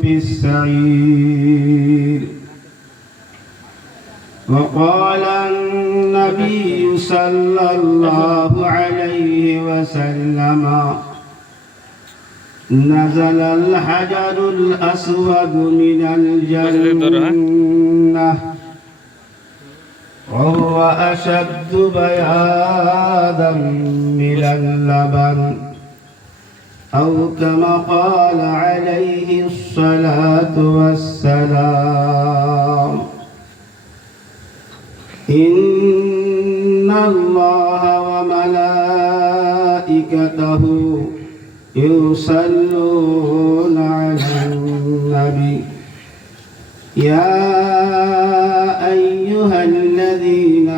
في السعير. وقال النبي صلى الله عليه وسلم: نزل الحجر الأسود من الجنة وهو أشد بياضا من اللبن، أو كما قال عليه الصلاة والسلام. إن الله وملائكته يصلون على النبي يا أيها الذين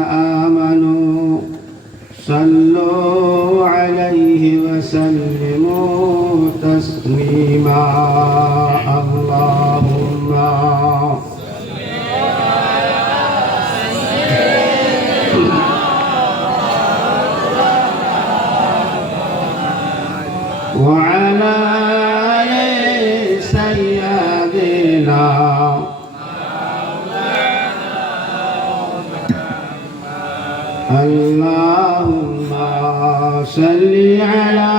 آمنوا صلوا عليه وسلموا تسليما. اللهم وعلى آل سيدنا اللهم صل على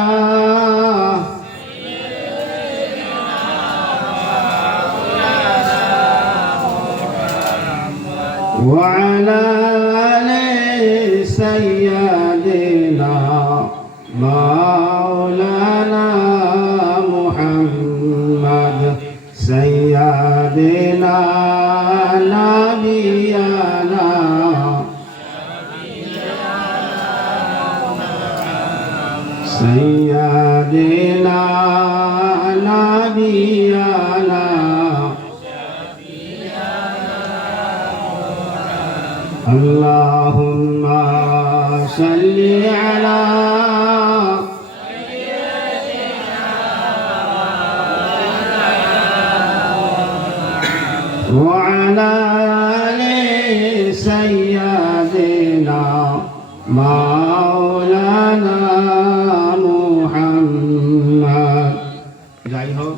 وعلى آل سيدنا مولانا محمد سيدنا نبينا سيدنا نبينا اللهم صل على وعلى آل سيدنا مولانا محمد। যাই হোক,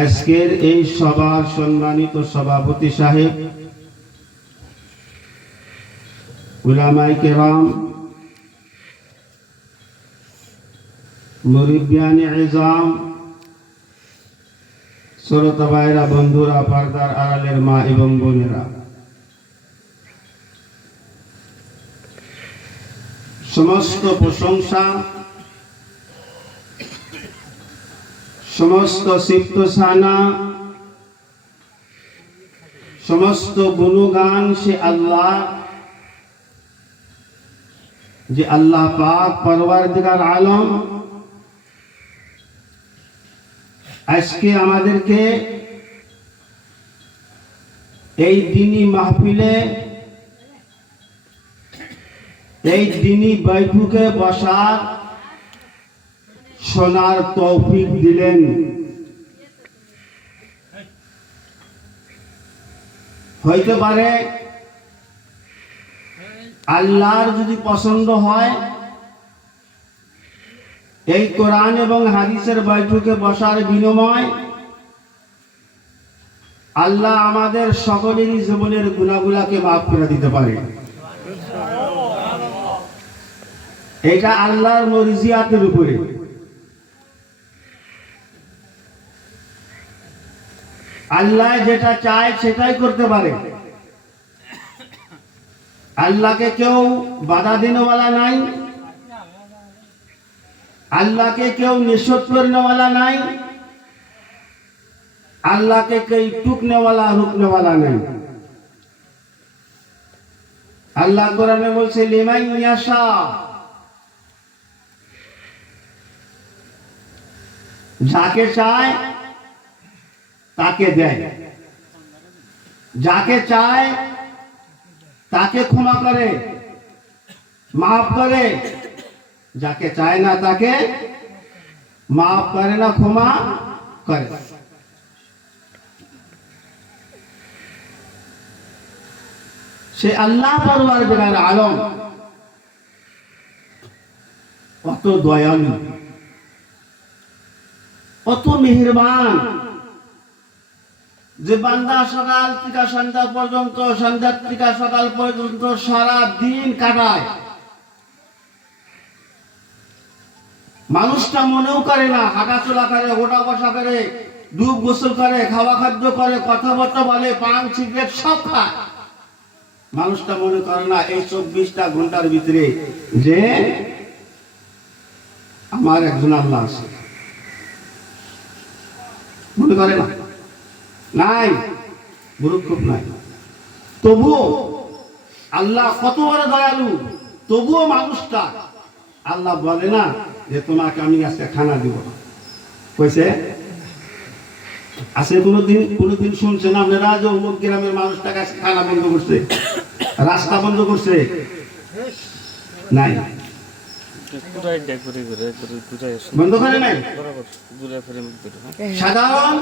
আজকের এই সভার সম্মানিত সভাপতি সাহেব, উলামায়ে কেরাম, মুরব্বিয়ানে ইজাম, শ্রোতা ভাইরা, বন্ধুরা, পর্দার আড়ালের মা এবং বোনেরা, সমস্ত প্রশংসা, সমস্ত সিফত সানা, সমস্ত গুণগান সে আল্লাহ, যে আল্লাহ পাক পরওয়ারদিগার আলম আজকে আমাদেরকে এই দিনী মাহফিলে, এই দিনী বৈঠকে বসার শোনার তৌফিক দিলেন। হইতে পারে আল্লাহর যদি পছন্দ হয় এই কোরআন এবং হাদিসের বৈঠকে বসার বিনিময় আল্লাহ আমাদের সকলেরই জীবনের গুনাহগুলোকে মাফ করে দিতে পারে। এটা আল্লাহর মর্জিয়াতের উপরে। আল্লাহ যেটা চায় সেটাই করতে পারে। আল্লাহকে কেউ বাধা দেনেওয়ালা নাই, আল্লাহকে কেউ নিষেধ করনেওয়ালা নাই, আল্লাহকে কেউ টুকনেওয়ালা রুকনেওয়ালা নাই। আল্লাহ কোরআনে বলছে, লিমান ইয়াশা, যাকে চায় তাকে দেয়, যাকে চায় তাকে ক্ষমা করে, মাফ করে, যাকে চায় না তাকে মাফ করে না, ক্ষমা করে। সে আল্লাহ পরওয়ারদিগার আলম কত দয়ালু, কত মেহেরবান যে বান্দা সকাল থেকে সন্ধ্যা পর্যন্ত, সন্ধ্যার থেকে সকাল পর্যন্ত সারা দিন কাটায়। মানুষটা মনেও করে না, হাঁটাচলা করে, ওঠা বসা করে, ডুব গোসল করে, খাওয়া খাদ্য করে, কথাবার্তা বলে, পান সিগারেট সব খায়। মানুষটা মনে করে না এই 24টা ঘন্টার ভিতরে যে আমার একজন আল্লাহ আছে, মনে করে না। নাই, গুরুত্ব নাই। তবুও আল্লাহ কত বড় দয়ালু, তবুও মানুষটা আল্লাহ বলে না যে তোমাকে আমি আজকে খানা দিব। কইছে আছে? কোনদিন শুনছেন আপনারা যে অমুক গ্রামের মানুষটাকে আজকে খানা বন্ধ করছে, রাস্তা বন্ধ করছে? নাই, বন্ধ করে নাই। সাধারণ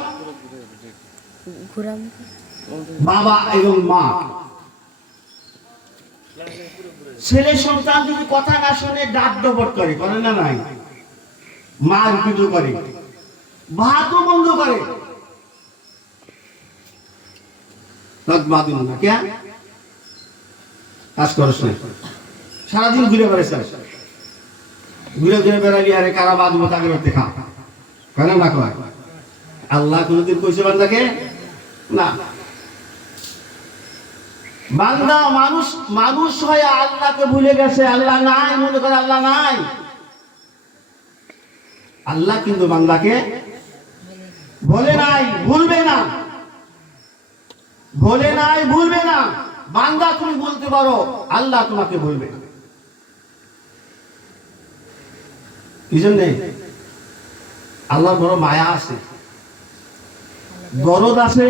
বাবা এবং মা, ছেলে সন্তান যদি কথা না শুনে ডাক ডবট করে, করে না? নাই, মার পিছু করে, ভাতও বন্ধ করে। না কে কাজ করছ না, সারাদিন ঘুরে বেড়াইছে, ঘুরে ঘুরে বেড়ালি আরে কারা বাঁধবো তাকে দেখা, কেন না কয়? আল্লাহ কোনদিন কইছে বান্দাকে? না। বান্দা মানুষ হয়ে আল্লাহকে ভুলে গেছে, আল্লাহ নাই মনে করে, আল্লাহ নাই। আল্লাহ কিন্তু বান্দাকে বলে নাই, ভুলবে না, বলে নাই, ভুলবে না। বান্দা তুমি বলতে পারো, আল্লাহ তোমাকে বলবে না। কি জন্যে? আল্লাহর বড় মায়া আছে, দরদ আছে।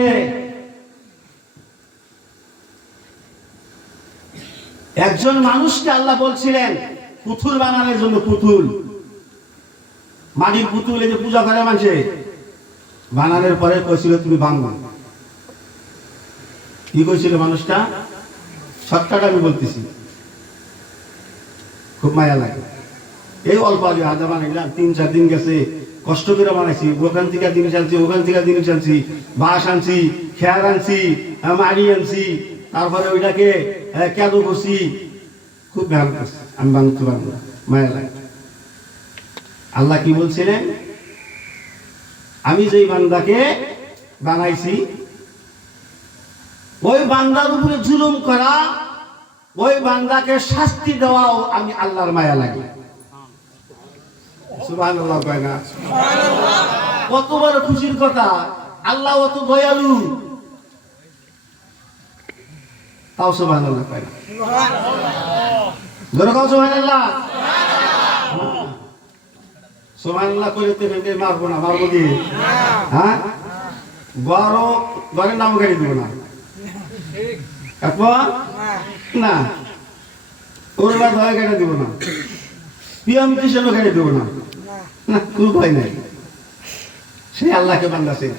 একজন মানুষকে আল্লাহ বলছিলেন পুতুল বানানোর জন্য, পুতুল, মাটির পুতুল, এই যে পূজা করে মানুষে, বানানোর পরে কইছিল তুমি বাংলা। কি কইছিল মানুষটা? সবটাটা আমি বলতেছি, খুব মায়া লাগে। এই অল্প আগে হাজা বানাইলাম, 3-4 দিন গেছে, কষ্ট করে বানাইছি, ওখান থেকে জিনিস আনছি, ওখান থেকে জিনিস আনছি, বাঁশ আনছি, খেয়ার আনছি, মাড়ি আনছি, তারপরে ওইটাকে কেঁদো করছি, খুব মেহনত করছি, আমি বানাতে পারবো না, মায়া লাগে। আল্লাহ কি বলছিলেন? আমি যেই বান্দাকে বানাইছি, ওই বান্দার উপরে জুলুম করা, ওই বান্দাকে শাস্তি দেওয়াও আমি আল্লাহর মায়া লাগে। সুবহানাল্লাহ কয় না? কত বড় খুশির কথা! আল্লাহ অত দয়ালু, তাও সুবহানাল্লাহ কয় না। জোরে কও সুবহানাল্লাহ। সুবহানাল্লাহ কইতে ফেলতে মারবো না, মারবো কি? হ্যাঁ, ঘরের নাম গাড়ি দিব না, না, ওরা দয়া গাড়ি দিব না, পিএম কিষানও গাড়ি দিব না, না, কোনো ভয় নাই। সে আল্লাহকে বান্দা চেনে,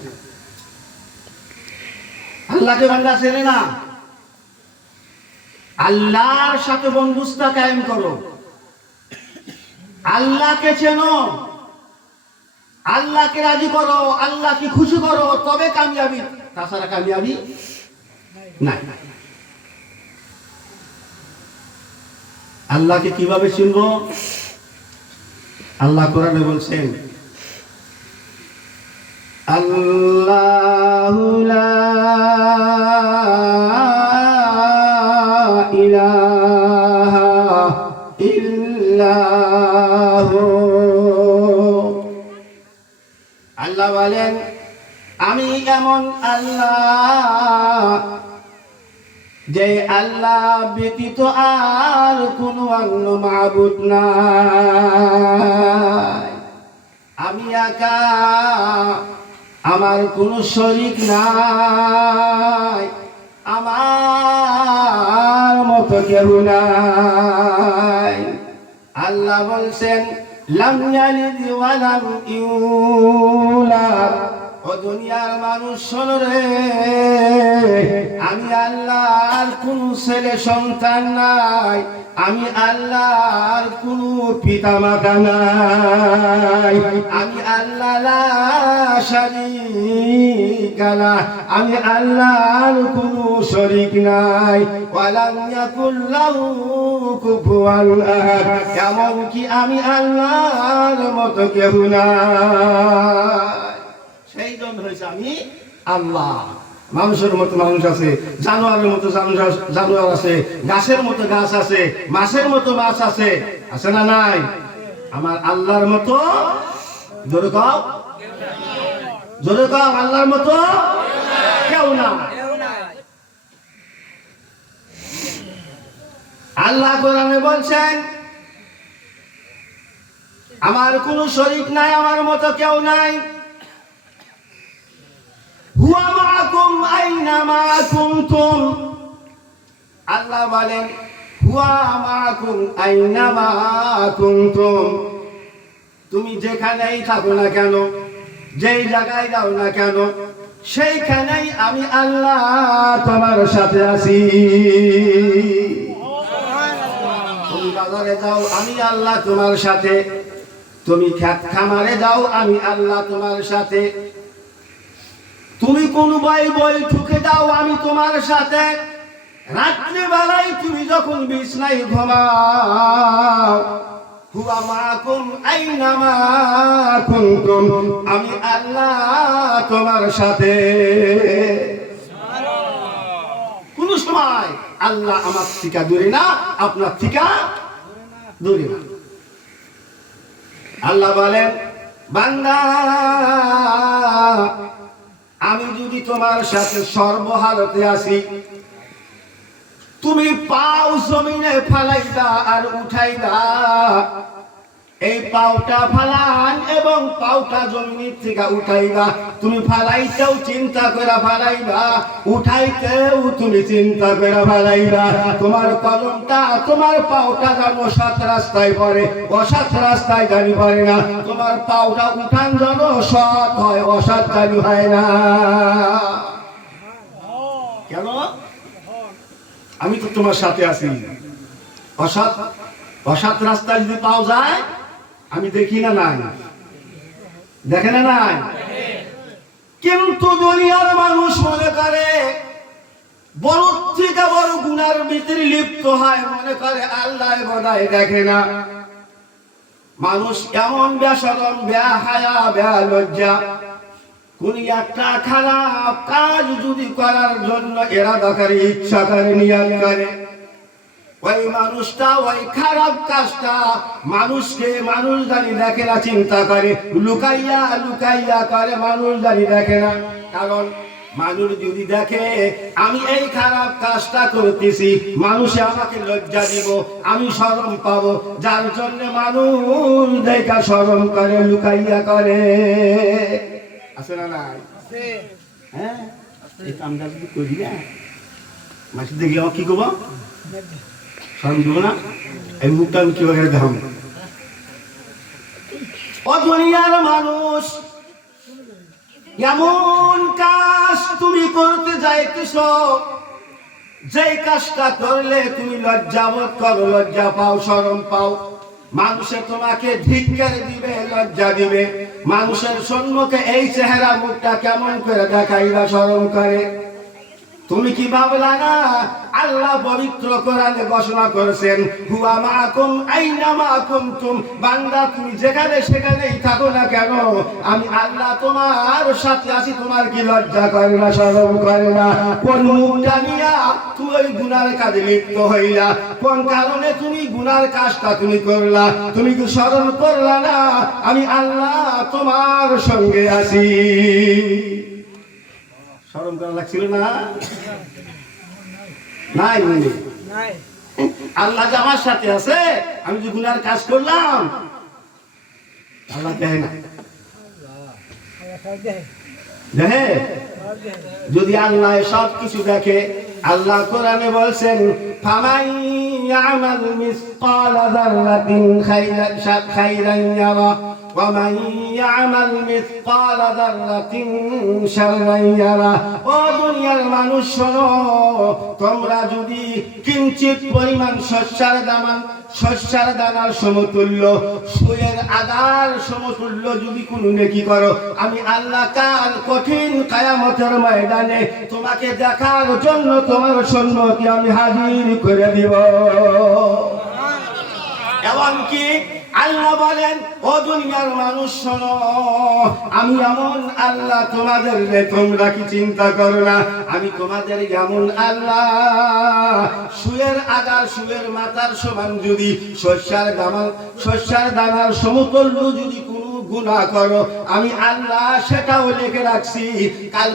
আল্লাহকে বান্দা চেনে না। আল্লাহর সাথে বন্ধুত্ব কায়েম করো, আল্লাহকে চেনো, আল্লাহকে রাজি করো, আল্লাহকে খুশি করো, তবে কামিয়াবি, তাছাড়া কামিয়াবি নাই। আল্লাহকে কিভাবে চিনবো? আল্লাহ কোরআনে বলছেন, আল্লাহু লা ইলাহা ইল্লাহু। আল্লাহ বলেন, আমি এমন আল্লাহ যে আল্লাহ ব্যতীত আর কোনো অন্য মাবুদ নাই। আমি একা, আমার কোনো শরীক নাই, আমার মতো কেউ নাই। আল্লাহ বলছেন, লাম ইয়ালিদ ওয়া লাম ইউলাদ। ও দুনিয়ার মানুষ শোনো রে, আমি আল্লাহর কোন ছেলে সন্তান নাই, আমি আল্লাহর কোন পিতা মাতা নাই, আমি আল্লাহ লা শারীকা লাহ, আমি আল্লাহর কোন শরীক নাই। ওয়ালাম ইয়াকুল লাহু কুফুয়ান আহাদ, এমনকি আমি আল্লাহর মতো কেউ নাই। সেই জন্য হয়েছে আমি আল্লাহ। মানুষের মতো মানুষ আছে, জানোয়ারের মতো জানোয়ার আছে, গাছের মতো গাছ আছে, মাছের মতো মাছ আছে, আছে না নাই? আমার আল্লাহর মতো জোরে কও, জোরে কও, আল্লাহর মতো কেউ না। আল্লাহ কোরআনে বলছেন আমার কোনো শরীক নাই, আমার মতো কেউ নাই। হুয়া মাআকুম আইনামা কুনতুম, আল্লাহ বলেন হুয়া মাআকুম আইনামা কুনতুম, তুমি যেখানেই থাকো না কেন, যেই জায়গায় যাও না কেন, সেইখানেই আমি আল্লাহ তোমার সাথে আছি। তুমি বাজারে যাও, আমি আল্লাহ তোমার সাথে, তুমি খেত খামারে যাও, আমি আল্লাহ তোমার সাথে, তুমি কোন বই ঠুকে দাও, আমি তোমার সাথে, রাত্রিবেলায় তুমি যখন বিছনায় ঘুমাও, হুয়া মাআকুম আইনামা কুনতুম, আমি আল্লাহ তোমার সাথে। কোন সময় আল্লাহ আমার থেকে দূরে না, আপনার থেকে দূরে না। আল্লাহ বলেন বান্দা, আমি যদি তোমার সাথে সর্বহালতে আসি, তুমি পাও জমিনে ফালাইবা আর উঠাইবা, এই পাওটা ফালান এবং পাওটা জমিনের থেকে উঠাইবা, তুমি ফালাইতেও চিন্তা করে ফালাইবা, উঠাইতেও তুমি চিন্তা করে ফালাইবা। তোমার কদমটা, তোমার পাওটা যেন সৎ রাস্তায় পড়ে, অসৎ রাস্তায় জানি পড়ে না। তোমার পাওটা উঠান যেন সৎ হয়, অসৎ জানি হয় না। কেন? আমি তো তোমার সাথে আছি। অসৎ অসৎ রাস্তায় যদি পাওয়া যায়, আমি দেখি না নাই, দেখে না নাই। কিন্তু দুনিয়ার মানুষ মনে করে বড় থেকে বড় গুনার ভিতরে লিপ্ত হয়, মনে করে আল্লাহ বোধহয় দেখে না। মানুষ এমন বেশরম, বেহায়া, বেলজ্জা, কোন একটা খারাপ কাজ যদি করার জন্য এরাদা করে, ইচ্ছা করে, নিয়ত করে, ওই মানুষটা ওই খারাপ কাজটা মানুষকে মানুষ জানি দেখে না, চিন্তা করে, লুকাইয়া লুকাইয়া করে, মানুষ জানি দেখে না। কারণ মানুষ যদি দেখে আমি এই খারাপ কাজটা করতেছি, মানুষে আমাকে লজ্জা দিব, আমি শরম পাবো, যার জন্য মানুষ দেখা শরম করে, লুকাইয়া করে। আছে না নাই? হ্যাঁ, এই কামটা যদি করি না, মাসি দেখলে আমার কি করবো? শরম দিব না? এই মুখটা আমি কিভাবে দেখাবো? ও দুনিয়ার মানুষ, এমন কাজ তুমি করতে যাইতেছ, যেই কাজটা করলে তুমি লজ্জাবোধ করো, লজ্জা পাও, শরম পাও, মানুষে তোমাকে ধিক্কার দিবে, লজ্জা দিবে। মানুষের সম্মুখে এই চেহারা মুখটা কেমন করে দেখাইবা, শরম করে। তুমি কি ভাবলা না আল্লাহ পবিত্র কোরআনে ঘোষণা করেছেন হুয়া মাআকুম আইনামা কুনতুম, বান্দা তুমি যেখানে সেখানেই থাকো না কেন, আমি আল্লাহ তোমার সাথে আছি। তোমার কি লজ্জা করে না, শরম করে না? কোন মুখটা নিয়া তুমি ওই গুনার কাজে লিপ্ত হইলা? কোন কারণে তুমি গুনার কাজটা তুমি করলা? তুমি কি স্মরণ করলা না আমি আল্লাহ তোমার সঙ্গে আছি? শরম করা লাগছিল না? নাই মনে, আল্লাহ যে আমার সাথে আছে, আমি যে গুনার কাজ করলাম আল্লাহ দেখে না, দেখে? যদি আল্লাহ সব কিছু দেখে, আল্লাহ কোরআনে বলছেন ফামান ইয়ামাল মিসকালা যাররাতিন খাইরান ইয়ারা ومن يعمل مثقال ذرة شرا يره ও দুনিয়ার মানুষ শোনো তোমরা যদি কিঞ্চিত পরিমাণ শস্যের দানার সমতুল্য সুয়ের আগার সমতুল্য যদি কোনো নেকি করো আমি আল্লাহ কাল কঠিন কিয়ামতের ময়দানে তোমাকে দেখার জন্য তোমার সম্মুখে আমি হাজির করে দিব এমনকি আল্লাহ বলেন ও দুনিয়ার মানুষ শোনো আমি এমন আল্লাহ তোমাদেরকে তোমরা কি চিন্তা করো না আমি তোমাদের এমন আল্লাহ সুয়ের আগার সুয়ের মাথার সমান যদি শস্যের দানার সমতুল্য যদি কোনো গুনাহ করো আমি আল্লাহ সেটাও লিখে রাখছি কাল